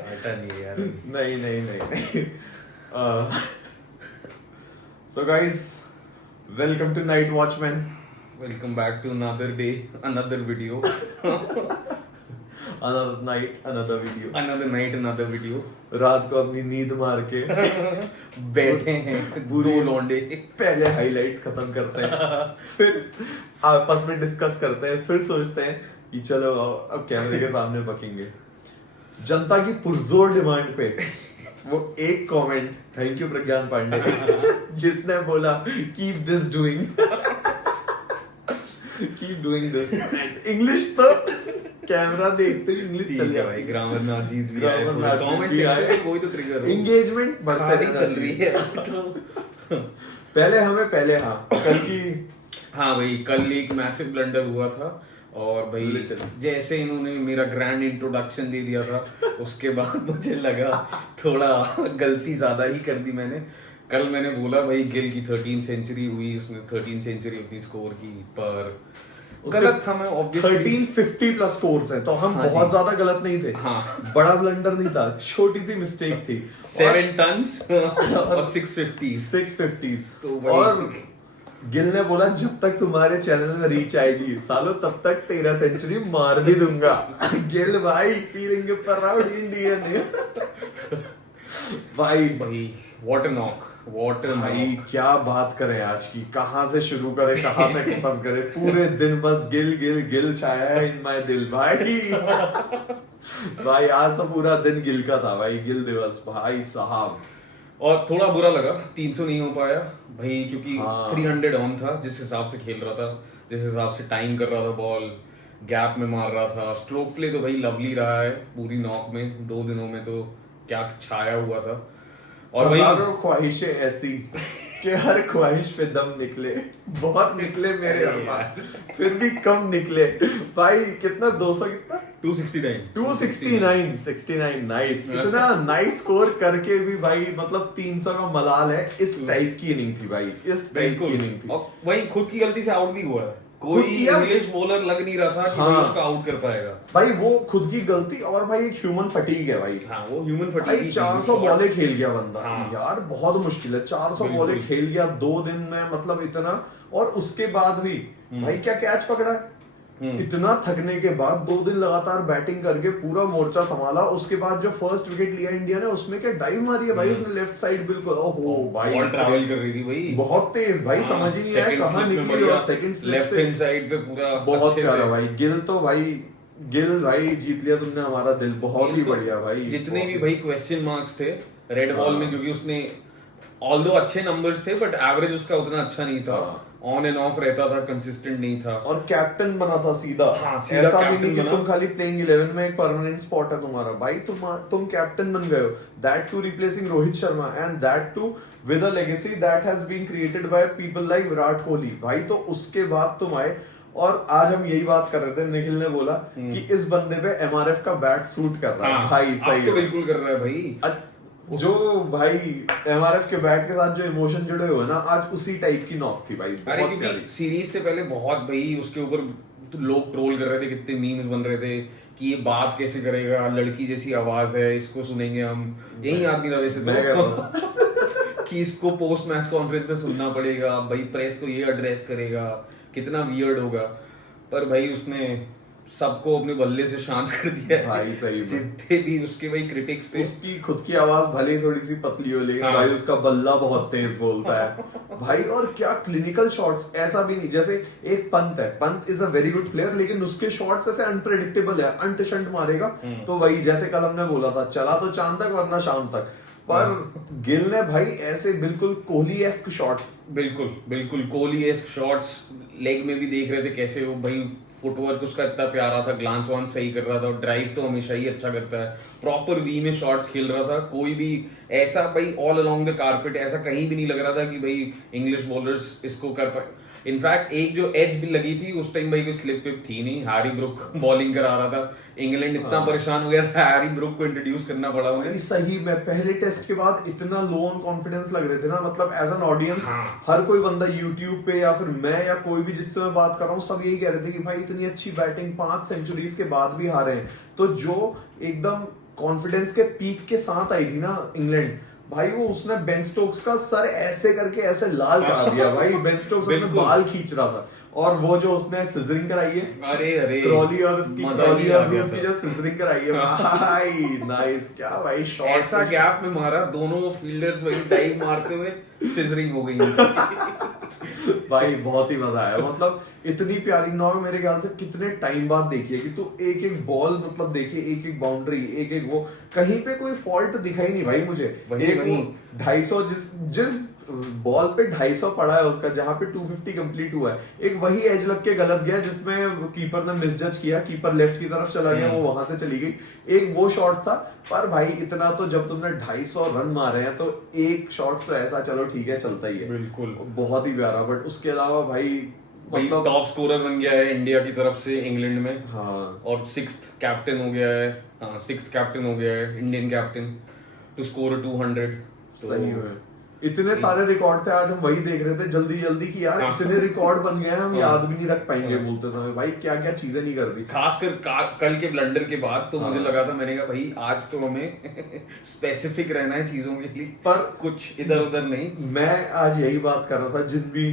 आता नहीं है यार। नहीं। So guys, welcome to Night Watchman. Welcome back to another day, another video. Another night, another video. Another night, another video. रात को अपनी नींद मार के बैठे हैं दो लौंडे, पहले हाइलाइट्स खत्म करते हैं, फिर आपस में डिस्कस करते हैं, फिर सोचते हैं कि चलो अब कैमरे के सामने बकेंगे। जनता की पुरजोर डिमांड पे वो एक कमेंट, थैंक यू प्रज्ञान पांडे, जिसने बोला keep this doing this. English तो कैमरा देखते ही इंग्लिश चल गया भाई, ग्रामर नाजीज भी आए, ग्रामर कमेंट भी आए। सेक्शन में कोई तो ट्रिगर हो, एंगेजमेंट बढ़ता शादी चल रही है। पहले हाँ कल की हाँ भाई, कल एक मैसिव ब्लंडर हुआ था और भाई जैसे इन्होंने मेरा ग्रैंड इंट्रोडक्शन दे दिया था, उसके बाद मुझे लगा थोड़ा गलती ज्यादा ही कर दी मैंने। कल मैंने बोला भाई गिल की 13 सेंचुरी हुई, उसने 13 सेंचुरी अपनी स्कोर की, पर गलत था। मैं ऑब्वियसली 1350 प्लस स्कोर्स हैं, तो हम हाँ बहुत जी। ज्यादा गलत नहीं थे। हाँ, बड़ा ब्लंडर नहीं था, छोटी सी मिस्टेक थी। 7 टन्स और 650 650 तो भाई- और गिल ने बोला जब तक तुम्हारे चैनल में रीच आएगी सालों तब तक 13 सेंचुरी मार भी दूंगा। गिल भाई फीलिंग प्राउड इंडियन। भाई what a knock, what a भाई नॉक। क्या बात करें आज की, कहां से शुरू करें कहां से खत्म करें। पूरे दिन बस गिल गिल गिल छाया है इन माय दिल भाई। भाई आज तो पूरा दिन गिल का था भाई, गिल दिवस भाई साहब। और थोड़ा बुरा लगा 300 नहीं हो पाया भाई, क्योंकि हाँ। 300 ऑन था, जिस हिसाब से खेल रहा था, जिस हिसाब से टाइम कर रहा था, बॉल गैप में मार रहा था। स्ट्रोक प्ले तो भाई लवली रहा है पूरी नॉक में, 2 दिनों में तो क्या छाया हुआ था। और भाई हजारों ख्वाहिशें ऐसी कि हर ख्वाहिश पे दम निकले, बहुत निकले मेरे अरमान, फिर भी कम निकले भाई। कितना 200 कितना 269 69 नाइस। इतना नाइस स्कोर करके भी भाई मतलब 300 का मलाल है। इस टाइप की इनिंग थी भाई, इस टाइप की इनिंग थी। और वही खुद की गलती से आउट भी हुआ है, खुद कोई किया। इंग्लिश बॉलर लग नहीं रहा था कि हाँ। भाई उसको आउट कर पाएगा। भाई वो खुद की गलती और भाई एक ह्यूमन फटीग है भाई। हाँ, वो ह्यूमन भाई फटीग। 400 बॉलें खेल गया बंदा। हाँ। यार बहुत मुश्किल है, 400 बिल्कुल। बॉलें खेल गया 2 दिन में, मतलब इतना। और उसके बाद भी भाई क्या कैच पकड़ा है। इतना थकने के बाद 2 दिन लगातार बैटिंग करके पूरा मोर्चा संभाला। उसके बाद जो फर्स्ट विकेट लिया इंडिया ने, उसमें क्या डाइव मारी है भाई उसने लेफ्ट साइड बिल्कुल। ओहो भाई बॉल ट्रैवल कर रही थी भाई, बहुत तेज भाई, समझ ही नहीं आया कहां निकली। और second slip left hand side पे पूरा बहुत अच्छे प्यारा से। भाई। गिल भाई जीत लिया तुमने हमारा दिल, बहुत ही बढ़िया भाई। जितने भी भाई क्वेश्चन मार्क्स थे रेड बॉल में, क्योंकि उसने ऑल्दो अच्छे नंबर्स थे बट एवरेज उसका उतना अच्छा नहीं था, ऑन एंड ऑफ रहता था, कंसिस्टेंट नहीं था। और कैप्टन बना था सीधा। हाँ, सीधा ऐसा भी कैप्टन नहीं कि बना। तुम खाली प्लेइंग 11 में एक परमानेंट स्पॉट है तुम्हारा भाई। तुम कैप्टन बन गए हो, that too replacing Rohit Sharma, and that too with a legacy that has been created by people like Virat Kohli भाई। तो उसके बाद तुम आए, और आज हम यही बात कर रहे थे, निखिल ने बोला कि इस बंदे पे एमआरएफ का बैट सूट कर रहा है। हाँ, भाई सही अब तो है। बिल्कुल कर रहा है भाई। जो भाई एमआरएफ के बैट के साथ जो इमोशन जुड़े हुए ना, आज उसी टाइप की नॉक थी भाई। अरे बहुत प्यारी। क्योंकि सीरीज से पहले बहुत भाई उसके ऊपर तो लोग ट्रोल कर रहे थे, कितने मीम्स बन रहे थे कि ये बात कैसे करेगा, लड़की जैसी आवाज है, इसको सुनेंगे हम। यही आदमी था वैसे मैं कह रहा तो कि इसको पोस्ट मैच कॉन्फ्रेंस में सुनना पड़ेगा भाई, प्रेस को ये एड्रेस करेगा, कितना वियर्ड होगा। पर भाई उसने सबको अपने बल्ले से शांत कर दिया है। भाई सही में। जितने भी उसके भाई क्रिटिक्स थे, उसकी खुद की आवाज भले ही थोड़ी सी पतली हो, लेकिन हाँ। भाई उसका बल्ला बहुत तेज बोलता है भाई। और क्या क्लिनिकल शॉट्स, ऐसा भी नहीं जैसे एक पंत है, Pant is a very good player, लेकिन उसके शॉट्स ऐसे अनप्रेडिक्टेबल है, अनटशंट मारेगा। तो वही जैसे कल हमने बोला था, चला तो चांद तक वरना शाम तक। पर गिल ने भाई ऐसे बिल्कुल कोहली-एस्क शॉट्स, बिल्कुल कोहली-एस्क शॉट्स लेग में भी देख रहे थे कैसे वो भाई, फुटवर्क उसका इतना प्यारा था, ग्लांस वांस सही कर रहा था, और ड्राइव तो हमेशा ही अच्छा करता है, प्रॉपर वी में शॉट्स खेल रहा था। कोई भी ऐसा भाई ऑल अलोंग द कारपेट ऐसा कहीं भी नहीं लग रहा था कि भाई इंग्लिश बॉलर्स इसको कर पाए। इनफैक्ट एक जो एज भी लगी थी उस टाइम भाई कोई स्लिप विप थी नहीं, हैरी ब्रुक बॉलिंग करा रहा था। इंग्लैंड इतना परेशान हो गया था, हैरी ब्रुक को इंट्रोड्यूस करना पड़ा उन्हें। सही में पहले टेस्ट के बाद इतना लो ऑन कॉन्फिडेंस लग रहे थे ना, मतलब एज एन ऑडियंस। हाँ। हर कोई बंदा यूट्यूब पे या फिर मैं या कोई भी जिससे मैं बात कर रहा हूँ, सब यही कह रहे थे कि भाई इतनी अच्छी बैटिंग 5 सेंचुरीज के बाद भी हारे हैं। तो जो एकदम कॉन्फिडेंस के पीक के साथ आई थी ना इंग्लैंड, भाई वो उसने बेन स्टोक्स का सर ऐसे करके ऐसे लाल करा दिया भाई। बेन स्टोक्स अपने बाल खींच रहा था, और वो जो उसने सिजरिंग कराई है, अरे क्रॉली और उसकी क्रॉली और भी उसकी जो सिजरिंग कराई है हाँ। भाई, नाइस क्या भाई शॉट, ऐसा गैप में मारा, दोनों फील्डर्स वही डाइव मारते हुए सिजरिंग हो गई। भाई बहुत ही मजा आया। मतलब इतनी प्यारी नॉक मेरे ख्याल से कितने टाइम बाद देखी है कि तू एक एक बॉल मतलब देखिए, एक एक बाउंड्री, एक एक वो, कहीं पे कोई फॉल्ट दिखाई नहीं भाई मुझे। एक वो 250 जिस बॉल पे 250 पड़ा है उसका, जहां पे 250 कंप्लीट हुआ है, एक वही एज लग के गलत गया जिसमें कीपर ने मिसजज किया, कीपर लेफ्ट की तरफ चला गया, वो वहां से चली गई, एक वो शॉट था। पर भाई इतना तो जब तुमने 250 रन मारे हैं तो एक शॉट तो ऐसा चलो ठीक है चलता ही है, बिल्कुल बहुत ही प्यारा। बट उसके अलावा भाई मतलब टॉप स्कोरर बन गया है इंडिया की तरफ से इंग्लैंड में, हाँ, और 6th कैप्टन हो गया है, हाँ 6th कैप्टन हो गया है, इंडियन कैप्टन टू स्कोर 200। सही है। इतने सारे रिकॉर्ड थे, आज हम वही देख रहे थे जल्दी जल्दी कि यार इतने रिकॉर्ड बन गए हैं, हम याद भी नहीं रख पाएंगे बोलते समय। भाई क्या क्या चीजें नहीं कर दी, खासकर कल के ब्लंडर के बाद तो मुझे लगा था, मैंने कहा भाई आज तो हमें स्पेसिफिक रहना है चीजों के लिए, पर कुछ इधर उधर नहीं। मैं आज यही बात कर रहा था, जिन भी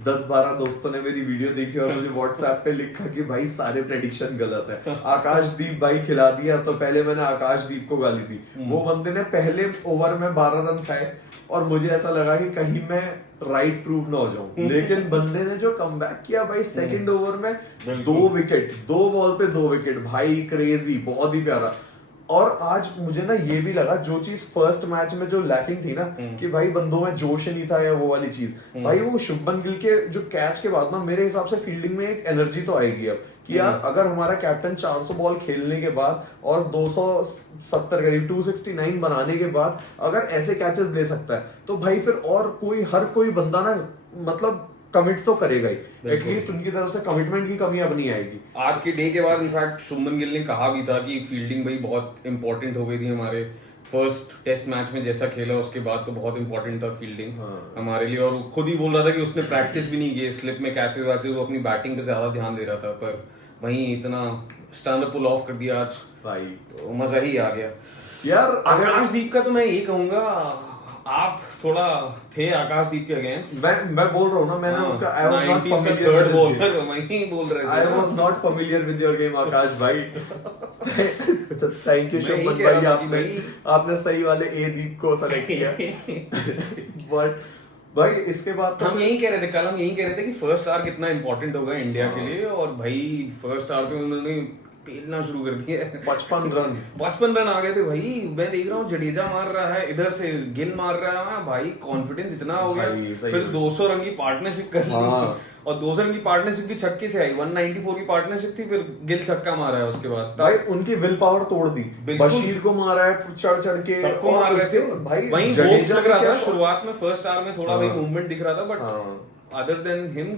10-12 दोस्तों ने मेरी वीडियो देखी और मुझे व्हाट्सएप पे लिखा कि भाई सारे प्रेडिक्शन गलत है, आकाशदीप भाई खिला दिया, तो पहले मैंने आकाशदीप को गाली दी। वो बंदे ने पहले ओवर में 12 रन खाए और मुझे ऐसा लगा कि कहीं मैं राइट प्रूव ना हो जाऊं, लेकिन बंदे ने जो कमबैक किया भाई सेकंड ओवर में 2 विकेट, 2 बॉल पे 2 विकेट, भाई क्रेजी, बहुत ही प्यारा। और आज मुझे ना ये भी लगा, जो चीज फर्स्ट मैच में जो लैकिंग थी ना कि भाई बंदों में जोश ही नहीं था, या वो वाली चीज, भाई वो शुभमन गिल के जो कैच के बाद ना मेरे हिसाब से फील्डिंग में एक एनर्जी तो आएगी अब कि यार अगर हमारा कैप्टन 400 बॉल खेलने के बाद और 270 करीब 269 बनाने के बाद अगर ऐसे कैचेस दे सकता है, तो भाई फिर और हर कोई बंदा ना मतलब कमिट तो करेगा ही, एटलीस्ट उनकी तरफ से कमिटमेंट की कमी अब नहीं आएगी। आज के डे के बाद इनफैक्ट शुभमन गिल ने कहा भी था कि फील्डिंग भाई बहुत इंपॉर्टेंट हो गई थी हमारे फर्स्ट टेस्ट मैच में, जैसा खेला उसके बाद तो बहुत इंपॉर्टेंट था फील्डिंग हमारे लिए। और वो खुद ही बोल रहा था कि उसने प्रैक्टिस भी नहीं की स्लिप में कैचेस वैचेस, वो अपनी बैटिंग पे ज्यादा ध्यान दे रहा था, पर वहीं इतना स्टैंड पुल ऑफ कर दिया आज भाई, तो मजा ही आ गया यार। आकाशदीप का तो मैं ये कहूंगा, आप थोड़ा थे आकाशदीप के अगेंस्ट। मैं बोल रहा हूँ ना, मैंने उसका I was not 90s का familiar third with his bowler, वही बोल रहे थे। I was not familiar with your game आकाश भाई। थैंक यू मैं शुभमन यही कह भाई, रहा था कि आपने सही वाले ए दीप को सेलेक्ट किया। बट भाई इसके बाद तो हम यही कह रहे थे, कल हम यही कह रहे थे कि फर्स्ट आवर कितना इंपॉर्टेंट होगा इंडिया के लिए, और भाई फर्स्ट आवर तो उन्होंने पेलना शुरू कर दिया। 55 रन आ गए थे भाई। मैं देख रहा हूँ जडेजा मार रहा है, इधर से गिल मार रहा है, भाई कॉन्फिडेंस इतना हो गया। फिर 200 रन की पार्टनरशिप कर ली, और 200 रन की पार्टनरशिप भी छक्के से आई। 194 की पार्टनरशिप थी, फिर गिल छक्का मारा है उसके बाद। भाई उनकी विल पावर तोड़ दी, बशीर को मारा है चढ़ चढ़ के, सबको मार रहे थे भाई। वहीं होप्स लग रहा था शुरुआत में, फर्स्ट आवर में थोड़ा भाई मूवमेंट दिख रहा था, बट अदर देन हिम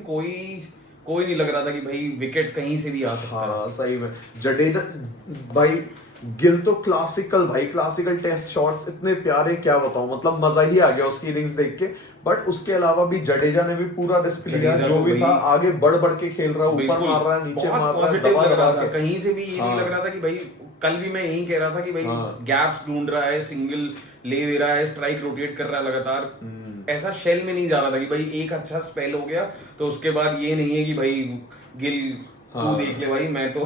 कोई नहीं लग रहा था कि भाई विकेट कहीं से भी आ सकता है। हाँ सही में जडेजा भाई, गिल तो क्लासिकल भाई, क्लासिकल टेस्ट शॉट्स इतने प्यारे, क्या बताऊं, मतलब मजा ही आ गया उसकी इनिंग्स देख के। बट उसके अलावा भी जडेजा ने भी पूरा रिस्क लिया, जो भी था आगे बढ़ बढ़ के खेल रहा है, ऊपर मार रहा है, नीचे मार रहा है, दबा लग रहा था। कहीं से भी ये नहीं लग रहा था कि भाई, कल भी मैं यही कह रहा था कि भाई गैप्स ढूंढ रहा है, सिंगल ले दे रहा है, स्ट्राइक रोटेट कर रहा है लगातार, ऐसा शेल में नहीं जा रहा था कि भाई एक अच्छा स्पेल हो गया तो उसके बाद ये नहीं है कि भाई गिल तू देख ले भाई, मैं तो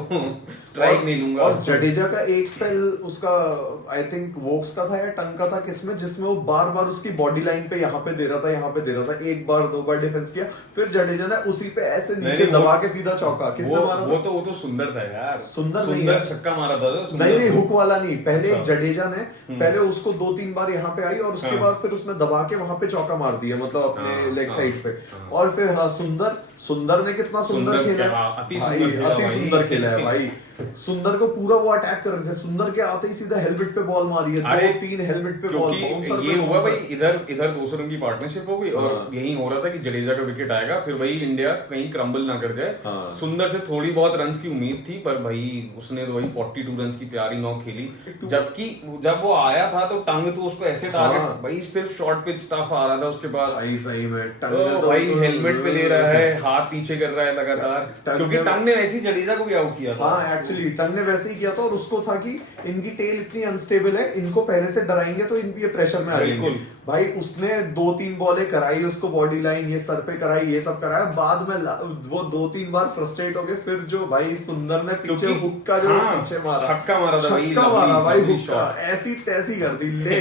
स्ट्राइक नहीं लूंगा। और जडेजा का एक स्पेल उसका आई थिंक वोक्स का था या टंग का था, किसमें, जिसमें वो बार बार उसकी बॉडी लाइन पे यहाँ पे दे रहा था, यहाँ पे दे रहा था, एक बार 2 बार डिफेंस किया, फिर जडेजा ने उसी पे ऐसे नीचे दबा के सीधा चौका। किसने मारा? वो तो सुंदर था यार, सुंदर छक्का मारा था। नहीं हुक वाला नहीं, पहले जडेजा ने पहले उसको 2-3 बार यहाँ पे आई, और उसके बाद फिर उसने दबा के वहां पे चौका मार दिया, मतलब अपने लेग साइड पे। और फिर सुंदर ने कितना सुंदर खेला, अति सुंदर खेला है भाई। सुंदर को पूरा वो अटैक कर रहे थे, सुंदर के आते ही सीधा हेलमेट पे बॉल मारी है, 2-3 हेलमेट पे बॉल, ये हुआ भाई, इधर 200 रन की पार्टनरशिप हो गई, और यही हो रहा था कि जडेजा का विकेट आएगा, फिर भाई इंडिया कहीं क्रम्बल ना कर जाए। सुंदर से थोड़ी बहुत रन की उम्मीद थी, पर भाई उसने तो भाई 42 रन की प्यारी नॉक खेली, जबकि जब वो आया था तो टंग तो उसको ऐसे टारगेट, भाई सिर्फ शॉर्ट पिच स्टफ आ रहा था उसके पास। सही में टंग भाई हेलमेट पे ले रहा है, हाथ पीछे कर रहा है लगातार, क्योंकि टंग ने ऐसी जडेजा को भी आउट किया था। एक्चुअली टंग ने वैसे ही किया था, और उसको था कि इनकी टेल इतनी अनस्टेबल है, इनको पहले से डराएंगे तो इनकी ये प्रेशर में आ जाएंगे। बिल्कुल। भाई उसने 2-3 बॉलें कराई उसको, बॉडी लाइन ये सर पे कराई, ये सब कराया, बाद में वो 2-3 बार फ्रस्ट्रेट हो गए, फिर जो भाई सुंदर ने पीछे क्योंकि- हुक का जो हाँ, पीछे मारा, छक्का मारा था भाई, छक्का मारा lovely- भाई, lovely हुक का shot। ऐसी तैसी कर दी, ले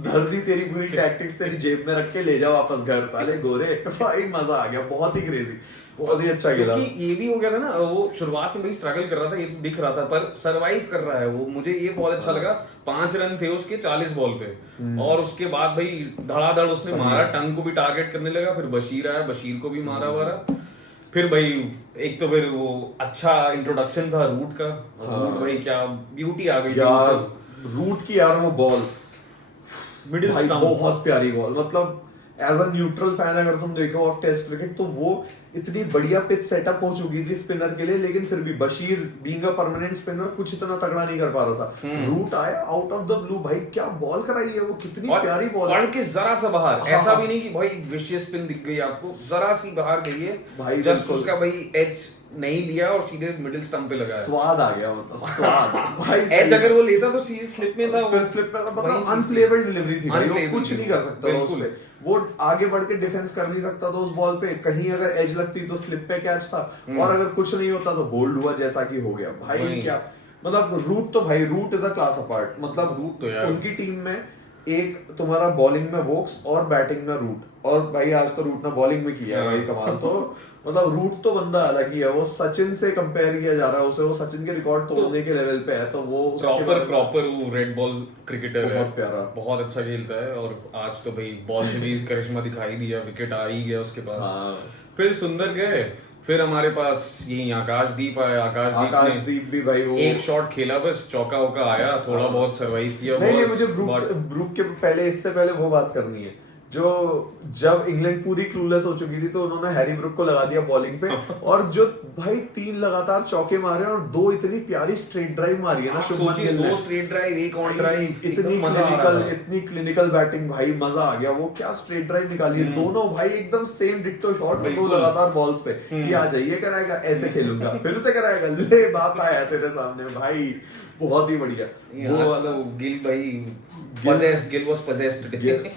धर दी तेरी पूरी टैक्टिक्स तेरी जेब में रख के ले जाओ वापस घर साले गोरे। भाई मजा आ गया, बहुत ही क्रेजी, बहुत ही अच्छा खेला। क्योंकि ये भी हो गया था ना, वो शुरुआत में भाई स्ट्रगल कर रहा था, ये तो दिख रहा था, पर सरवाइव कर रहा है वो, मुझे ये बहुत अच्छा लगा। 5 रन थे उसके 40 बॉल पे, और उसके बाद भाई धड़ाधड़ उसने मारा, टंग को भी टारगेट करने लगा, फिर बशीर आया, बशीर को भी मारा वारा, फिर भाई एक तो फिर वो अच्छा इंट्रोडक्शन था रूट का। रूट भाई क्या ब्यूटी आ गई थी यार, मतलब। रूट की यार वो बॉल मिडिल भाई स्टंप बहुत प्यारी बॉल, मतलब एज अ न्यूट्रल फैन अगर तुम देखो ऑफ टेस्ट क्रिकेट, तो वो इतनी बढ़िया पिच सेटअप हो चुकी थी स्पिनर के लिए, लेकिन फिर भी Bashir being a permanent spinner कुछ इतना तगड़ा नहीं कर पा रहा था। रूट आया आउट ऑफ द ब्लू, भाई क्या बॉल कराई है वो, कितनी और प्यारी बॉल पढ़ के जरा सा बाहर, हाँ, ऐसा हाँ। भी नहीं कि भाई विशियस स्पिन दिख गई आपको, जरा सी बाहर गई है भाई, जस्ट बिल्कुल। उसका भाई एज नहीं लिया और सीधे मिडिल स्टंप पे लगाया। स्वाद आ गया, मतलब स्वाद भाई। एज अगर वो लेता तो सीधे स्लिप में था, फिर स्लिप पे वही मतलब चीज अनप्लेबल डिलीवरी थी भाई, वो Unplayable कुछ नहीं कर सकता था बिल्कुल। उसपे, वो आगे बढ़ के डिफेंस कर नहीं सकता था उस बॉल पे, कहीं अगर एज लगती तो स्लिप पे कैच था, और अगर कुछ नहीं होता तो बोल्ड हुआ जैसा कि हो गया भाई। वही। क्या मतलब, रूट तो भाई, Root is a class apart, मतलब रूट तो यार। उनकी टीम में एक तुम्हारा बॉलिंग में वोक्स और बैटिंग में रूट, और भाई आज तो रूट ने बॉलिंग में किया है भाई कमाल। तो मतलब रूट तो बंदा अलग ही है, वो सचिन से कंपेयर किया जा रहा है उसे, वो सचिन के रिकॉर्ड तोड़ने के लेवल पे है, तो वो उसके बारे में- प्रॉपर वो रेड बॉल क्रिकेटर है, बहुत प्यारा। बहुत अच्छा खेलता है, और आज तो भाई बॉल से भी करिश्मा दिखाई दिया, विकेट आ ही गया उसके पास। हाँ। फिर सुंदर गए, फिर हमारे पास यही आकाशदीप आया। आकाशदीप भी भाई वो एक शॉट खेला, बस चौका वौका आया, थोड़ा बहुत सरवाइव किया। नहीं, बस, मुझे but- ब्रूक के पहले, इससे पहले वो बात करनी है, जो जब इंग्लैंड पूरी क्लूलेस हो चुकी थी तो उन्होंने हैरी ब्रूक को लगा दिया बॉलिंग पे, और जो भाई 3 लगातार चौके मारे और 2 इतनी प्यारी स्ट्रेट ड्राइव मारी है ना शुभमन सोचिए, गिल ने। 2 स्ट्रेट ड्राइव, एक ऑन ड्राइव, इतनी क्लिनिकल बैटिंग भाई, मजा आ गया। वो क्या स्ट्रेट ड्राइव निकाली है, दोनों भाई एकदम सेम डिक्टो शॉट, दो बिल्कुल। लगातार बॉल्स पे, ये आ जाइए कराएगा, ऐसे खेलूंगा, फिर से कराएगा, ले बाप आया तेरे सामने भाई, बहुत ही बढ़िया। वो वो तो गिल भाई गिल वाज पोजेस्ड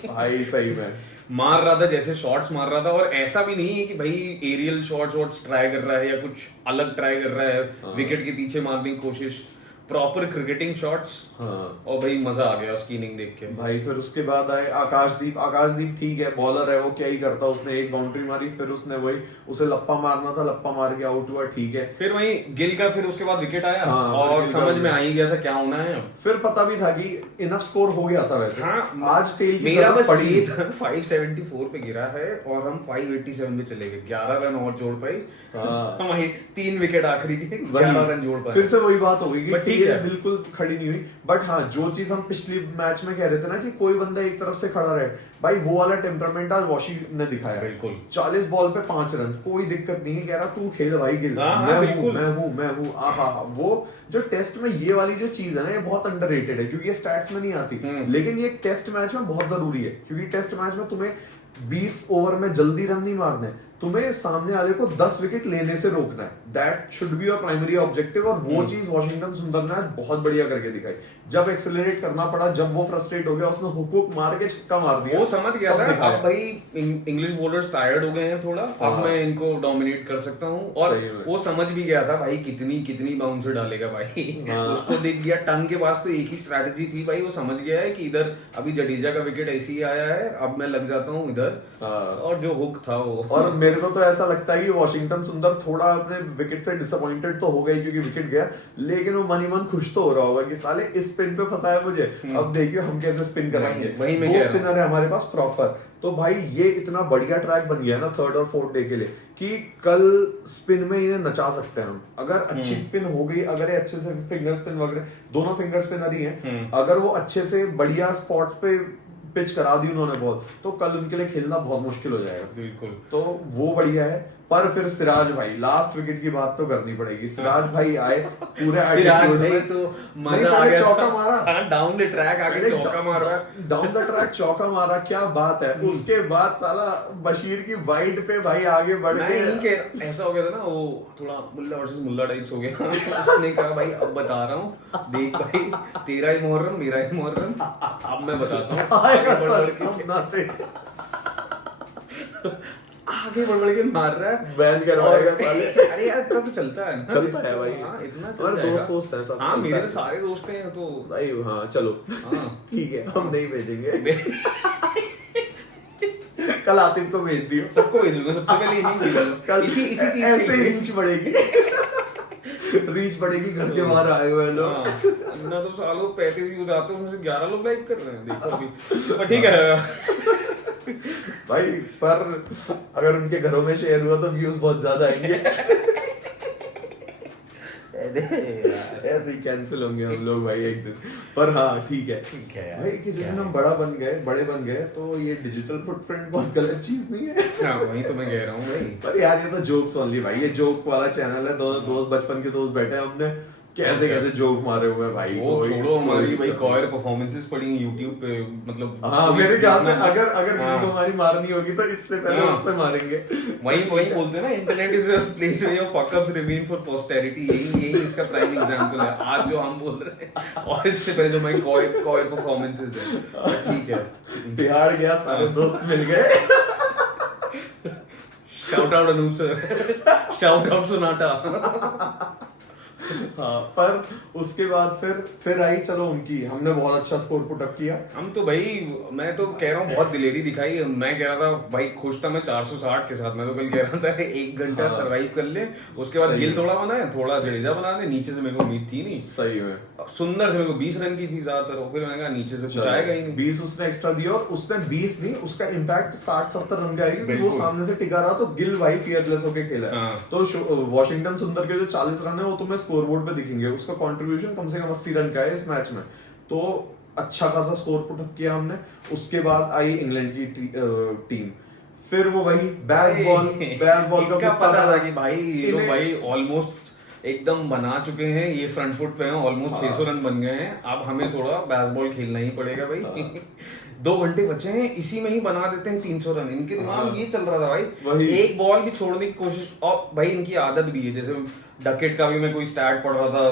भाई सही में मार रहा था, जैसे शॉट्स मार रहा था, और ऐसा भी नहीं है कि भाई एरियल शॉट्स ट्राई कर रहा है या कुछ अलग ट्राई कर रहा है विकेट के पीछे मारने की कोशिश, प्रॉपर क्रिकेटिंग शॉट्स। हाँ और भाई मजा आ गया उसकी इनिंग देख के भाई। फिर उसके बाद आए आकाशदीप ठीक है, बॉलर है, वो क्या ही करता, उसने एक बाउंड्री मारी, फिर उसने वही उसे लप्पा मारना था, लप्पा मार के आउट हुआ, ठीक है। फिर वही गिल का फिर उसके बाद विकेट आया, हाँ, और गिल का समझ में विकेट। आ ही गया था क्या होना है अब। फिर पता भी था कि इनफ स्कोर हो गया था वैसे। हाँ, आज टेल की मेरा जरूरत बस पड़ी ये था 574 पे गिरा है और हम 587 पे चले गए, 11 रन और जोड़ पाए। हाँ। हम वही 3 विकेट आखिरी के 11 रन जोड़ पाए। फिर से वही बात हो गई कि But ठीक टेल है। बिल्कुल खड़ी नहीं हुई, बट हाँ जो चीज हम पिछली मैच में कह रहे थे ना कि कोई बंदा एक तरफ से खड़ा रहे, भाई वो वाला टेम्परामेंट आज वॉशी ने दिखाया। बिल्कुल। 40 बॉल पे 5 रन, कोई दिक्कत नहीं है, कह रहा तू खेल भाई गिल, हाँ, हाँ, मैं हूँ बिल्कुल। मैं हूँ आहा। वो जो टेस्ट में ये वाली जो चीज है ना, ये बहुत अंडररेटेड है, क्योंकि ये स्टैट्स में नहीं आती, लेकिन ये टेस्ट मैच में बहुत जरूरी है, क्योंकि टेस्ट मैच में तुम्हें 20 ओवर में जल्दी रन नहीं मारने, तुम्हें सामने वाले को 10 विकेट लेने से रोकना है, that should be your primary objective. और वो चीज वॉशिंगटन सुंदर ने आज बहुत बढ़िया करके दिखाई। जब एक्सेलरेट करना पड़ा, जब वो फ्रस्ट्रेट हो गया, उसने हुक मार के छक्का मार दिया, वो समझ गया सब था दिखाया। अब भाई इंग्लिश बॉलर्स टायर्ड हो गए हैं थोड़ा, अब हाँ। मैं इनको डोमिनेट कर सकता हूँ। और सही में। वो समझ भी गया था भाई कितनी बाउंसर डालेगा भाई। हाँ। उसको देख गया, टंग के पास तो एक ही स्ट्रैटेजी थी भाई, वो समझ गया है कि इधर अभी जडेजा का विकेट ऐसे ही आया है, अब मैं लग जाता हूँ इधर। हाँ। और जो हुक था वो, और मेरे को तो ऐसा लगता है कि वॉशिंगटन सुंदर थोड़ा अपने विकेट से डिसअपॉइंटेड तो हो गई क्योंकि विकेट गया, लेकिन वो मन ही मन खुश तो हो रहा होगा कि साले इस स्पिन पे फंसाया मुझे, अब देखियो हम कैसे स्पिन कराएंगे। वही मैं वो कह रहा हूं। स्पिनर है हमारे पास प्रॉपर। तो भाई ये इतना बढ़िया ट्रैक बन गया ना 3rd और 4th डे के लिए कि कल स्पिन में इन्हें नचा सकते हैं हम। अगर अच्छी स्पिन हो गई, अगर ये अच्छे से फिंगर स्पिन वगैरह, दोनों फिंगर स्पिनर ही हैं, अगर वो अच्छे से बढ़िया स्पॉट्स पे पिच करा दी उन्होंने बॉल, तो कल उनके लिए खेलना बहुत मुश्किल हो जाएगा। बिल्कुल। तो वो बढ़िया है। पर फिर सिराज भाई लास्ट विकेट की बात तो करनी पड़ेगी। सिराज भाई आए पूरे सिराज attitude भाई में। तो नहीं, मजा आ पहले गया, चौका मारा, हाँ डाउन द ट्रैक आके चौका मार रहा है, डाउन द ट्रैक चौका मारा, क्या बात है। उसके बाद साला बशीर की वाइड पे भाई आगे बढ़ मैं यही कह, ऐसा हो गया था ना वो थोड़ा मुल्ला वर्सेस मुल्ला टाइप्स हो गया। उसने कहा भाई अब बता रहा हूँ, देख भाई तेरा ही मुहर्रम मेरा ही मुहर्रम, अब मैं बताता हूँ। आएगा आगे बढ़ सर, बढ़ के हम नाते आगे बढ़ बढ़ के मार रहा है, बैन करवाएगा साले। अरे यार तब तो चलता है ना, चलता है भाई। हाँ, इतना और चल जाएगा। दोस्त है सब, हाँ चलता मेरे है। तो सारे दोस्त हैं तो भाई हाँ चलो हाँ ठीक है, हम नहीं भेजेंगे। कल आतिफ को भेज दियो, सबको भेजूंगा, सबसे पहले इन्हीं को भेजूंगा। कल इसी इसी चीज ऐसे के लिए। रीच बढ़ेगी। रीच बढ़ेगी, घर के बाहर आए हुए हैं लोग। हाँ, ना तो सालों 35 व्यूज आते हैं, उनमें से 11 लोग लाइक कर रहे हैं, देखो अभी। पर ठीक है भाई पर अगर उनके घरों में शेयर हुआ तो व्यूज बहुत ज्यादा आएंगे। ऐसे ही कैंसिल होंगे हम लोग भाई एक दिन। पर हाँ ठीक है यार, भाई, किसी दिन हम बड़े बन गए तो ये डिजिटल फुटप्रिंट बहुत गलत चीज नहीं है। हाँ वही तो मैं कह रहा हूँ भाई। पर यार ये तो जोक्स ओनली भाई, ये जोक वाला चैनल है, दोनों दोस्त बचपन के दोस्त बैठे हैं, हमने कैसे कैसे जोक मारे हुए हैं भाई। वो कोई- छोड़ो, हमारी कोई- भाई कॉयर परफॉर्मेंसेस पड़ी हैं YouTube पे, मतलब हाँ मेरे ख्याल से अगर किसी हाँ। को हमारी मारनी होगी तो इससे पहले हाँ। उससे मारेंगे। वही बोलते हैं ना, internet is a place where fuck ups remain for posterity, यही इसका प्राइम एग्जांपल है आज जो हम बोल रहे हैं, और इससे पहले जो हमारी कॉयर परफॉर्मेंसेस है। ठीक है, बिहार गया, सारे दोस्त मिल गए। Shout out Anoop sir, shout out Sonata. हाँ पर उसके बाद फिर आई चलो उनकी, हमने बहुत अच्छा स्कोर पुट अप किया। हम तो भाई, मैं तो कह रहा हूँ बहुत दिलेरी दिखाई। मैं कह रहा था भाई खुश था मैं 460 के साथ, मैं तो कल कह रहा था 1 घंटा हाँ। सरवाइव कर ले, उसके बाद सही गिल है। थोड़ा बनाए, थोड़ा जडेजा बना दे, नीचे से मेरे को उम्मीद थी नहीं। सही में सुंदर से मेरे को 20 रन की थी ज्यादातर, और फिर मैंने कहा नीचे से कुछ चलो, आएगा ही नहीं। 20 उसने एक्स्ट्रा दिया, और उसने 20 नहीं, उसका इम्पैक्ट 60-70 रन का है क्योंकि वो बिल्कुल। सामने से टिका रहा, तो गिल भाई फियरलेस होके खेला है। हाँ। तो वॉशिंगटन सुंदर के जो 40 रन है वो तुम्हें स्कोर बोर्ड पे दिखेंगे, उसका कंट्रीब्यूशन कम से कम 80 रन का है इस मैच में। तो अच्छा खासा स्कोर पुट अप किया हमने। उसके बाद आई इंग्लैंड की टीम, फिर वो वही बैस बॉल का इनका कुत्ता पता था कि भाई ये लोग इन्हें- भाई ऑलमोस्ट एकदम बना चुके हैं, ये फ्रंट फुट पे हैं, ऑलमोस्ट 600 रन बन गए हैं, अब हमें थोड़ा बैसबॉल खेलना ही पड़ेगा भाई। 2 घंटे बचे हैं, इसी में ही बना देते हैं 300 रन। इनके दिमाग में ये चल रहा था भाई, वही। एक बॉल भी छोड़ने की कोशिश। और भाई इनकी आदत भी है, जैसे डकेट का भी मैं कोई स्टैट पढ़ रहा था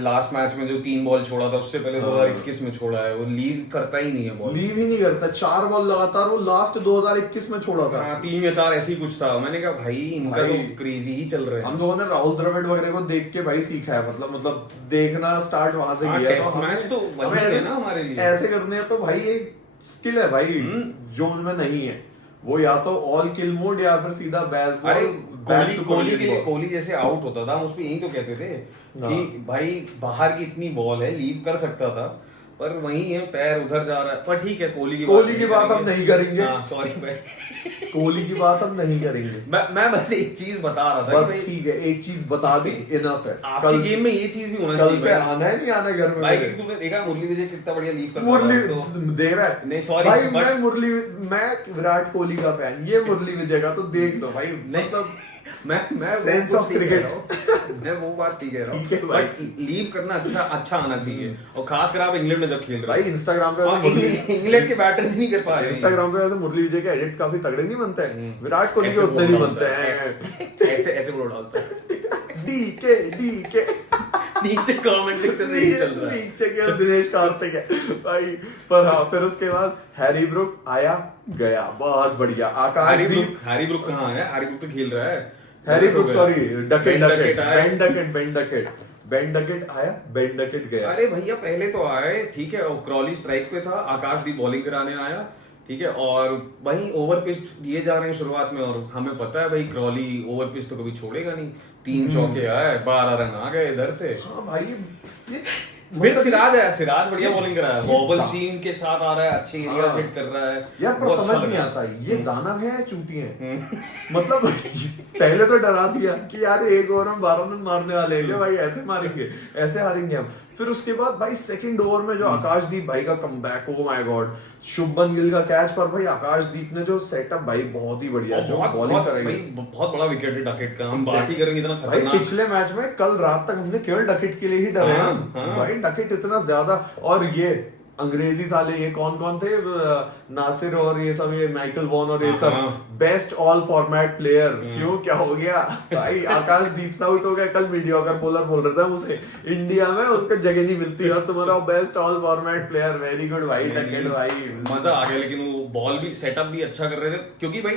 लास्ट मैच में, जो 3 बॉल छोड़ा था, उससे पहले 2021 में छोड़ा है, वो लीव करता ही नहीं है बॉल, लीव ही नहीं करता। 4 बॉल लगातार वो लास्ट 2021 में छोड़ा था। हाँ 3 या 4 ऐसे ही कुछ था। मैंने कहा भाई इनका भाई, तो क्रेजी ही चल रहा है। हम लोगों ने राहुल द्रविड़ वगैरह को देख के भाई सीखा है, मतलब देखना स्टार्ट वहां से हाँ, किया है। टेस्ट तो हमें- मैच तो वही हमें है ना हमारे लिए। ऐसे करने हैं तो भाई एक स्किल है भाई, जो उनमें नहीं है। वो या तो ऑल किल मोड या फिर सीधा बैस बॉल। अरे back to कोहली के लिए, ball। कोहली जैसे आउट होता था उस पे यही तो कहते थे कि भाई बाहर की इतनी बॉल है, लीव कर सकता था, पर वही है पैर उधर जा रहा है। पर ठीक है, कोहली की बात हम नहीं करेंगे। हाँ सॉरी भाई, कोहली की बात हम नहीं करेंगे। मैं बस एक चीज बता रहा था बस कि भाई, ठीक है, एक चीज बता दी, इनफ है। आपकी गेम में ये चीज भी होना कल चाहिए से भाई। आना है, नहीं आना घर में भाई मेरे। क्योंकि तुमने देखा मुरली विजय कितना बढ़िया लीव करता मुरली था, तो देख रहा है नहीं सॉरी भाई, मैं विराट कोहली का फैन, ये मुरली विजय का, तो देख लो भाई। नहीं मतलब मैं Sense वो of कुछ नहीं cricket। कह रहा हूँ। मैं वो बात नहीं कह रहा ठीक है हूँ, भाई। बट लीव करना अच्छा आना चाहिए, और खासकर आप इंग्लैंड में जब खेल रहे भाई हो। इंस्टाग्राम पे और इंग्लैंड के बैटर्स नहीं कर पा रहे हैं। इंस्टाग्राम पे ऐसे मुरली विजय के एडिट्स काफी तगड़े नहीं बनते हैं, विराट कोहली के ऐसे उतने बोल नहीं डालता बनते है। हैं। ऐसे बोल डालता है। डीके नीचे कमेंट सेक्शन में यही चल रहा है। नीचे के दिनेश कार्तिक है भाई। पर हाँ, फिर उसके बाद हैरी ब्रुक आया गया, बहुत बढ़िया। आकाशदीप, हैरी ब्रुक कहाँ है? हैरी ब्रुक तो खेल रहा है। Harry Brook sorry Ben Duckett आया। बेन डकेट आया, बेन डकेट गया। अरे भैया पहले तो आए, ठीक है, और क्रॉली स्ट्राइक पे था, आकाशदीप बॉलिंग कराने आया, ठीक है, और वही ओवर पिच दिए जा रहे हैं शुरुआत में, और हमें पता है भाई क्रॉली ओवर पिच तो कभी छोड़ेगा नहीं। 3 चौके आए, 12 रन आ गए इधर से। हाँ भाई, ये फिर सिराज आया, सिराज बढ़िया बॉलिंग करा है, ये वॉबल दा- सीम के साथ आ रहा है, अच्छे एरिया हाँ। हिट कर रहा है यार पर बहुत समझ अच्छा नहीं लगा। आता ये दानव है या चूती है। मतलब पहले तो डरा दिया कि यार 1 ओवर में 12 रन मारने वाले हैं क्या भाई, ऐसे मारेंगे, ऐसे हारेंगे हम। फिर उसके बाद भाई सेकंड ओवर में जो आकाशदीप भाई का comeback, oh my God, Shubman Gill का कैच पर भाई आकाशदीप ने जो सेटअप भाई बहुत ही बढ़िया जो बॉलिंग कराई भाई बहुत बड़ा विकेट है डकेट का, हम बात ही करेंगे इतना भाई। खतरनाक। पिछले मैच में कल रात तक हमने केवल डकेट के लिए ही डरे हैं भाई, डकेट इतना ज्यादा। और ये अंग्रेजी साले ये कौन कौन थे, नासिर और ये सब, ये माइकल वॉन और ये सब, बेस्ट ऑल फॉर्मेट प्लेयर, क्यों क्या हो गया भाई, आकाशदीप आउट हो गया। कल मीडियोकर बॉलर बोल रहा था मुझे, इंडिया में उसको जगह नहीं मिलती और तुम्हारा best all format player, very good भाई डकेट भाई, मजा आ गया। लेकिन वो बॉल भी सेटअप भी अच्छा कर रहे थे, क्योंकि भाई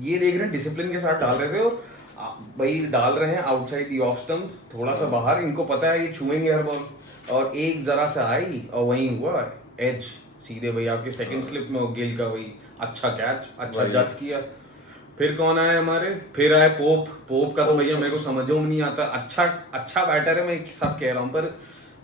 ये देख रहे हैं डिसिप्लिन के साथ डाल रहे थे, और भाई डाल रहे हैं आउटसाइड दी ऑफ स्टंप, थोड़ा सा बाहर, इनको पता है ये छुएंगे हर बॉल, और एक जरा सा आई और वहीं हुआ एज सीधे भाई आपके सेकंड स्लिप में गिल का वही अच्छा कैच, अच्छा जज किया। फिर कौन आया हमारे, फिर आए पोप का तो भैया मेरे को समझ में नहीं आता, अच्छा बैटर है, मैं सब कह रहा हूँ, पर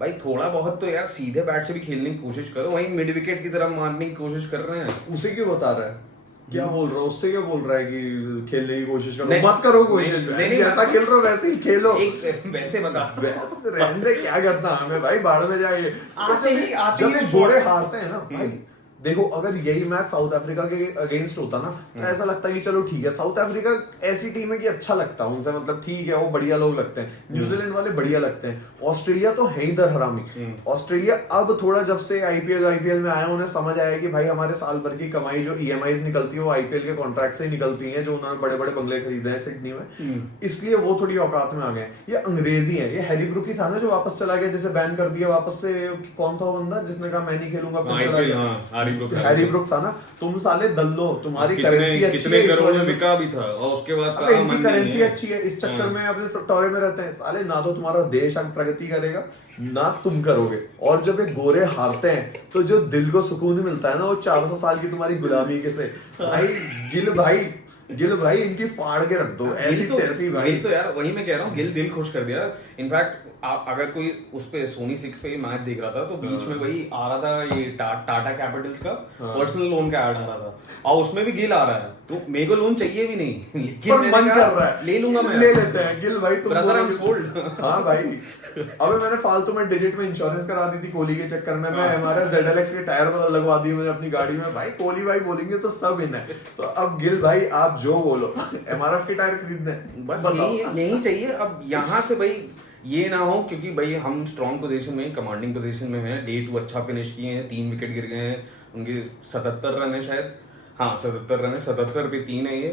भाई थोड़ा बहुत तो यार सीधे बैट से भी खेलने की कोशिश करो, वहीं मिड विकेट की तरफ मारने की कोशिश कर रहे हैं। उसे क्यों बता रहा है, क्या बोल रहा है, उससे क्या बोल रहा है कि खेलने की कोशिश करो, मत करो कोशिश, नहीं जैसा खेल रहे हो वैसे ही खेलो, एक वैसे बता रहने दे, क्या करना हमें भाई, बाढ़ में जाइए। आते जब घोड़े हारते हैं ना भाई, देखो अगर यही मैच साउथ अफ्रीका के अगेंस्ट होता ना तो ऐसा लगता है कि चलो ठीक है, साउथ अफ्रीका ऐसी टीम है कि अच्छा लगता है उनसे, मतलब ठीक है वो बढ़िया लोग लगते हैं, न्यूजीलैंड वाले बढ़िया लगते हैं, ऑस्ट्रेलिया तो है ही दर हरामी। ऑस्ट्रेलिया अब थोड़ा जब से आईपीएल में आया, उन्हें समझ आया कि भाई हमारे साल भर की कमाई जो ईएमआईज निकलती है वो आईपीएल के कॉन्ट्रैक्ट से निकलती है, जो उन्होंने बड़े बड़े बंगले खरीदे हैं सिडनी में, इसलिए वो थोड़ी औकात में आ गए। ये अंग्रेजी है, ये हैरी ब्रूक ही था ना जो वापस चला गया, जिसे बैन कर दिया वापस से, कौन था वो बंदा जिसने कहा मैं नहीं खेलूंगा, हैरी ब्रुक था ना। तुम साले दल्लो, तुम्हारी करेंसी अच्छी कितने है, करोड़ में बिका भी था, और उसके बाद कहा इनकी करेंसी अच्छी है, इस चक्कर में अपने टोरे में रहते हैं साले, ना तो तुम्हारा देश प्रगति करेगा ना तुम करोगे। और जब ये गोरे हारते हैं तो जो दिल को सुकून मिलता है ना, वो 400 साल की तुम्हारी गुलामी के से भाई। गिल भाई इनकी फाड़ के रख दो, ऐसी तैसी भाई। गिल तो यार वही मैं कह रहा हूँ, गिल दिल खुश कर दिया। इनफैक्ट अगर कोई उस पे सोनी 6 पे मैच देख रहा था तो बीच में वही आ रहा था, ये टाटा कैपिटल्स का पर्सनल लोन का ऐड आ रहा था, और उसमें भी गिल आ रहा है, तो मेरे को लोन चाहिए भी नहीं, लेकिन मन कर रहा है, ले लूंगा मैं, ले लेते हैं गिल भाई, तुम ब्रदर आई एम सोल्ड। हाँ भाई, अबे मैंने फालतू में डिजिट में इंश्योरेंस करा दी थी कोहली के चक्कर में, मैं हमारे ZLX के टायर लगवा दिए मैंने अपनी गाड़ी में भाई, कोहली भाई बोलेंगे तो सब इन है। तो अब गिल भाई आप जो बोलो, MRF के टायर खरीदने, बस यही चाहिए। अब यहाँ से भाई ये ना हो, क्योंकि भाई हम स्ट्रॉन्ग पोजीशन में, कमांडिंग पोजीशन में हैं, डे 2 अच्छा फिनिश किए हैं, 3 विकेट गिर गए हैं, उनके 77 रन है शायद, हाँ 77 रन है, 77 पे 3 है ये।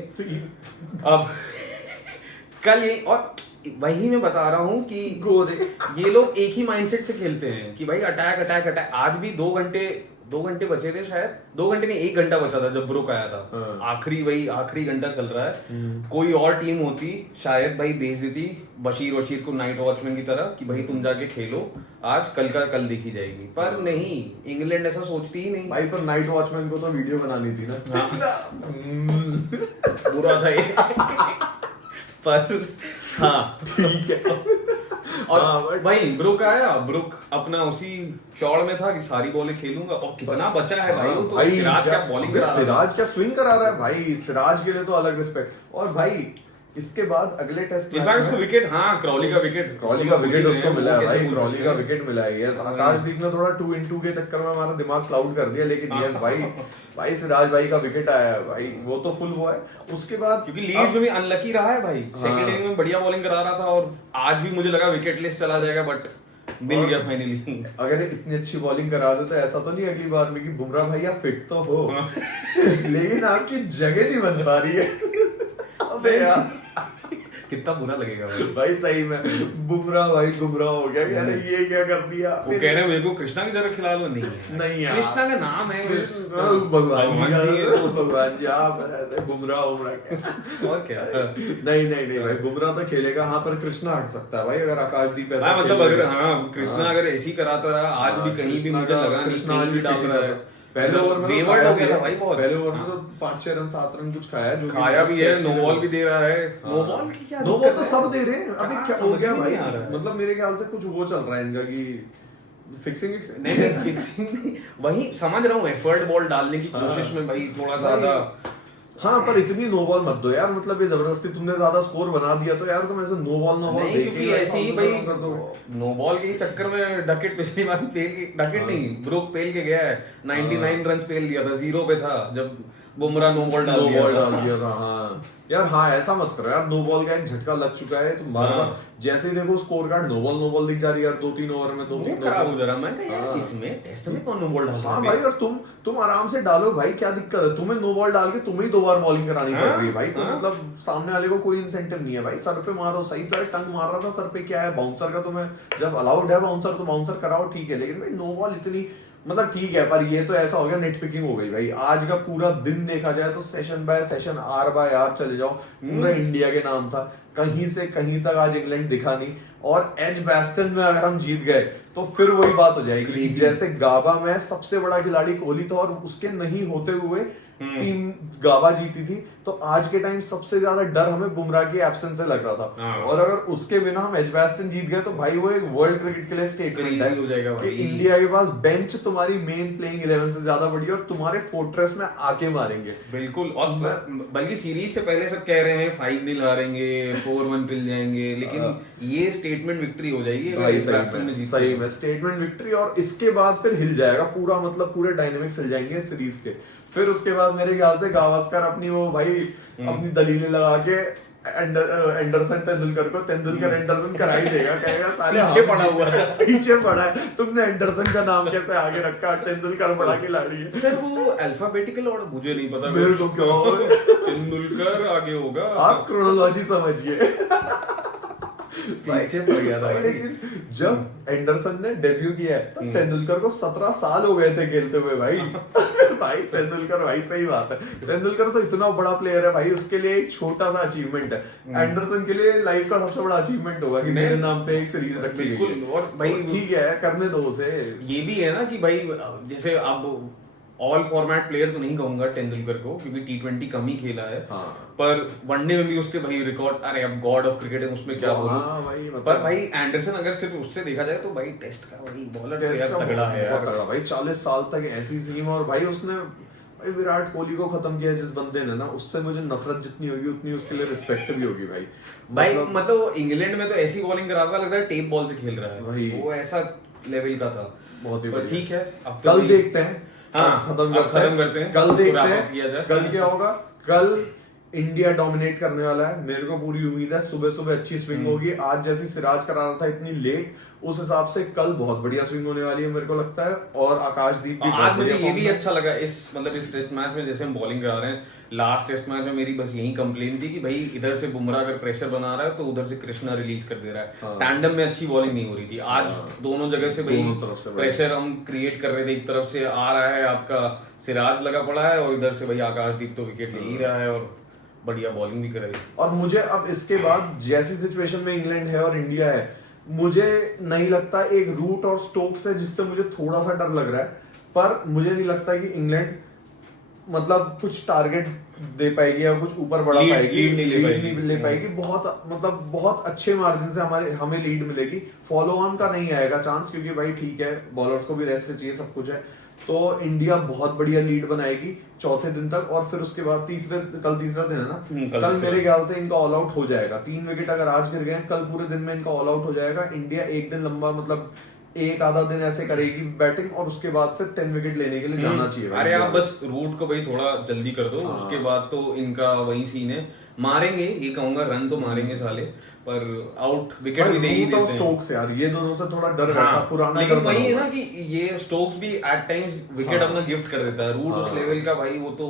अब कल ये, और वही मैं बता रहा हूँ कि ये लोग एक ही माइंडसेट से खेलते हैं कि भाई अटैक। आज भी 2 घंटे बचे थे शायद, 2 घंटे नहीं 1 घंटा बचा था जब ब्रुक आया था, आखिरी घंटा चल रहा है। कोई और टीम होती शायद भाई भेज देती बशीर को नाइट वॉचमैन की तरह कि भाई तुम जाके खेलो, आज कल का कल देखी जाएगी, पर नहीं, इंग्लैंड ऐसा सोचती ही नहीं भाई। पर नाइट वॉचमैन को तो वीडियो बनानी थी ना, बुरा था ये पर हाँ ठीक है। और भाई ब्रुक आया, ब्रुक अपना उसी चौड़ में था कि सारी बॉलें खेलूंगा, और कितना बचा है भाई, वो तो सिराज क्या बॉलिंग करा रहा है, सिराज क्या स्विंग करा रहा है भाई, सिराज के लिए तो अलग रिस्पेक्ट। और भाई इसके बाद अगले टेस्ट मैच में विकेट, हाँ क्रॉली का विकेट उसको मिला है भाई, क्रॉली का विकेट मिला है। यस, आकाशदीप ने थोड़ा 2 in 2 के चक्कर में हमारा दिमाग क्लाउड कर दिया, लेकिन यस भाई सिराज भाई का विकेट आया है भाई, वो तो फुल हुआ है। उसके बाद क्योंकि लीड्स में भी अनलकी रहा है भाई, सेकंड इनिंग में बढ़िया बॉलिंग करा रहा था, और आज भी मुझे लगा विकेट लिस्ट चला जाएगा, बट मिल गया फाइनली। अगर इतनी अच्छी बॉलिंग करा दे तो ऐसा तो नहीं अगली बार में कि बुमराह भैया फिट तो हो, लेकिन आपकी जगह नहीं बन पा रही है। अबे यार कितना बुरा लगेगा भाई सही में, बुमराह भाई गुमराह हो गया, यार ये क्या कर दिया। वो कह रहे हैं मेरे को कृष्णा की जगह खिला लो, नहीं यार, कृष्णा का नाम है भगवान जी, आप ऐसे बुमराह और क्या। नहीं भाई, बुमराह तो खेलेगा, हाँ, पर कृष्णा हट सकता है भाई, अगर आकाशदीप ऐसा मतलब अगर कृष्णा अगर ऐसी कराता रहा, आज भी कहीं भी मुझे लगा नहीं कृष्णा भी डाल रहा है। पहले ओवर में वेवर्ड हो गया था भाई बहुत, पहले ओवर में तो 5-6 रन 7 रन कुछ खाया, जो खाया भी है, नो बॉल भी दे रहा है, नो बॉल की क्या, नो बॉल तो सब दे रहे हैं। अभी क्या हो गया भाई, आ रहा है। मतलब मेरे ख्याल से कुछ वो चल रहा है इनका कि फिक्सिंग नहीं वही समझ रहा हूँ, एफर्ट बॉल डालने की कोशिश में भाई थोड़ा ज्यादा हाँ पर इतनी नो बॉल मत दो यार, मतलब ये जबरदस्ती तुमने ज्यादा स्कोर बना दिया तो यार तुम ऐसे नो बॉल नहीं देके क्योंकि ऐसे ही भाई नो बॉल के ही चक्कर में डकेट पिछली बार डकेट नहीं ब्रोक पेल के गया है, 99 रन पेल दिया था, 0 पे था जब बुमराह नो बॉल डाल दिया था। हाँ यार, हाँ ऐसा मत करो यार, नो बॉल का एक झटका लग चुका है, तुम बार बार जैसे ही देखो स्कोर कार्ड नो बॉल दिख जा रही है यार, 2-3 ओवर में 2-3 खराब हो जा रहा। मैं कहा यार इसमें टेस्ट में कौन नो बॉल डालता है? हाँ भाई, और तुम आराम से डालो भाई, क्या दिक्कत है? तुम्हें नो बॉल डाल के तुम्हें ही 2 बार बॉलिंग करानी पड़ रही है भाई, तो मतलब सामने वाले को कोई इंसेंटिव नहीं है भाई, सर पे मारो, सही तो है, टंग मार रहा था सर पे, क्या है बाउंसर का, तुम्हें जब अलाउड है बाउंसर तो बाउंसर कराओ, ठीक है, लेकिन भाई नो बॉल इतनी मतलब ठीक है, पर ये तो ऐसा हो गया नेट पिकिंग हो गई भाई। आज का पूरा दिन देखा जाए तो session by session, hour by hour चले जाओ, पूरा इंडिया के नाम था, कहीं से कहीं तक आज इंग्लैंड दिखा नहीं। और एजबास्टन में अगर हम जीत गए तो फिर वही बात हो जाएगी, जैसे गाबा में सबसे बड़ा खिलाड़ी कोहली था और उसके नहीं होते हुए टीम गाबा जीती थी, तो आज के टाइम सबसे ज्यादा डर हमें बुमराह की एब्सेंस से लग रहा था। और अगर उसके बिना हम एजबास्टन जीत गए तो भाई वो एक वर्ल्ड क्रिकेट के लिए स्टेटमेंट हो जाएगा भाई। इंडिया के पास बेंच तुम्हारी मेन प्लेइंग 11 से ज्यादा बड़ी और तुम्हारे फोर्ट्रेस में आके मारेंगे। बिल्कुल, और बल्कि सीरीज से पहले सब कह रहे हैं 5-0 हारेंगे, 4-1 पिल जाएंगे, लेकिन ये स्टेटमेंट विक्ट्री हो जाएगी सही में स्टेटमेंट विक्ट्री, और इसके बाद फिर हिल जाएगा पूरा, मतलब पूरे डायनेमिक्स हिल जाएंगे सीरीज के। फिर उसके बाद मेरे ख्याल से गावस्कर अपनी वो भाई अपनी दलीलें लगा के एंडरसन तेंदुलकर को तेंदुलकर एंडरसन करा ही देगा, कहेगा साले पीछे पड़ा हुआ था, पीछे पड़ा है, तुमने एंडरसन का नाम कैसे आगे रखा, तेंदुलकर बड़ा खिलाड़ी है सर, वो अल्फाबेटिकल और मुझे नहीं पता, मेरे को क्यों तेंदुलकर आगे होगा, आप क्रोनोलॉजी समझिए। पीछे पड़ गया था भाई। लेकिन जब एंडरसन ने डेब्यू किया है तो तेंदुलकर को 17 साल हो गए थे खेलते हुए भाई। भाई तेंदुलकर, भाई सही बात है, तेंदुलकर तो इतना बड़ा प्लेयर है भाई, उसके लिए एक छोटा सा अचीवमेंट है, एंडरसन के लिए लाइफ का सबसे बड़ा अचीवमेंट होगा कि मेरे नाम पे एक सीरीज रखी गई है। और भाई ठीक है, करने दो उसे। ये भी है ना कि भाई जैसे अब ऑल फॉर्मेट प्लेयर तो नहीं कहूंगा तेंदुलकर को, क्योंकि T20 कम ही खेला है, पर वनडे में भी उसके भाई रिकॉर्ड, अरे अब गॉड ऑफ क्रिकेट है, उसमें क्या बोलूं। पर भाई एंडरसन अगर सिर्फ उससे देखा जाए तो भाई टेस्ट का भाई बॉलर तगड़ा है यार, तगड़ा भाई, 40 साल तक ऐसी सीम, और भाई उसने भाई विराट कोहली को खत्म किया जिस बंदे ने ना, उससे मुझे नफरत जितनी होगी उतनी उसके लिए रिस्पेक्ट भी होगी भाई। मतलब इंग्लैंड में तो ऐसी बॉलिंग करा रहा लगता है टेप बॉल से खेल रहा है, वो ऐसा लेवल का था, बहुत ही ठीक है। अब कल देखते हैं, खत्म करते हैं, कल देखते हैं कल क्या होगा। कल इंडिया डोमिनेट करने वाला है, मेरे को पूरी उम्मीद है सुबह सुबह अच्छी स्विंग होगी। आज जैसी सिराज करा रहा था इतनी लेट, उस हिसाब से कल बहुत बढ़िया स्विंग होने वाली है मेरे को लगता है। और आकाशदीप भी आज मुझे ये भी अच्छा लगा इस टेस्ट मैच में, जैसे हम बॉलिंग करा रहे हैं। लास्ट टेस्ट मैच में मेरी बस यही कंप्लेन थी कि भाई इधर से बुमराह अगर प्रेशर बना रहा है तो उधर से कृष्णा रिलीज कर दे रहा है, टैंडम में अच्छी बॉलिंग नहीं हो रही थी। आज दोनों जगह से भाई प्रेशर हम क्रिएट कर रहे थे, एक तरफ से आ रहा है आपका सिराज लगा पड़ा है और इधर से भाई आकाशदीप तो विकेट ले ही रहा है और बढ़िया बॉलिंग भी कर रही है। और मुझे अब इसके बाद जैसी सिचुएशन में इंग्लैंड है और इंडिया है, मुझे नहीं लगता एक रूट और स्टोक्स है जिससे मुझे थोड़ा सा डर लग रहा है, पर मुझे नहीं लगता कि इंग्लैंड मतलब कुछ टारगेट दे पाएगी या कुछ ऊपर बढ़ा पाएगी, लीड नहीं ले पाएगी। बहुत मतलब बहुत अच्छे मार्जिन से हमें लीड मिलेगी। फॉलो ऑन का नहीं आएगा चांस, क्योंकि भाई ठीक है बॉलर्स को भी रेस्ट चाहिए, सब कुछ है, तो इंडिया बहुत बढ़िया लीड बनाएगी चौथे दिन तक। और फिर उसके बाद कल तीसरा दिन है ना, कल मेरे ख्याल से इनका ऑल आउट हो जाएगा। 3 विकेट अगर आज गिर गए, कल पूरे दिन में इनका ऑल आउट हो जाएगा। इंडिया एक दिन लंबा मतलब एक आधा दिन ऐसे करेगी बैटिंग, और उसके बाद फिर 10 विकेट लेने के लिए जाना चाहिए। अरे आप बस रूट को भाई थोड़ा जल्दी कर दो, उसके बाद तो इनका वही सीन है, मारेंगे ये कहूंगा, रन तो मारेंगे साले, पर आउट विकेट भी दे ही देते हैं। स्टोक्स यार ये दोनों से थोड़ा डर वैसा पुराना, लेकिन वही है ना कि ये स्टोक्स भी एट टाइम्स विकेट अपना गिफ्ट कर देता है। रूट उस लेवल का भाई, वो तो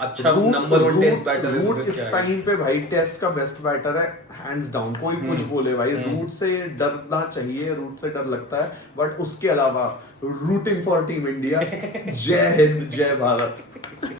अच्छा नंबर 1 टेस्ट बैटर है। रूट इस टाइम पे भाई टेस्ट का बेस्ट बैटर है हैंड्स डाउन, कोई कुछ बोले भाई, रूट से डरना चाहिए, रूट से डर लगता है। बट उसके अलावा रूटिंग फॉर टीम इंडिया। जय हिंद, जय भारत।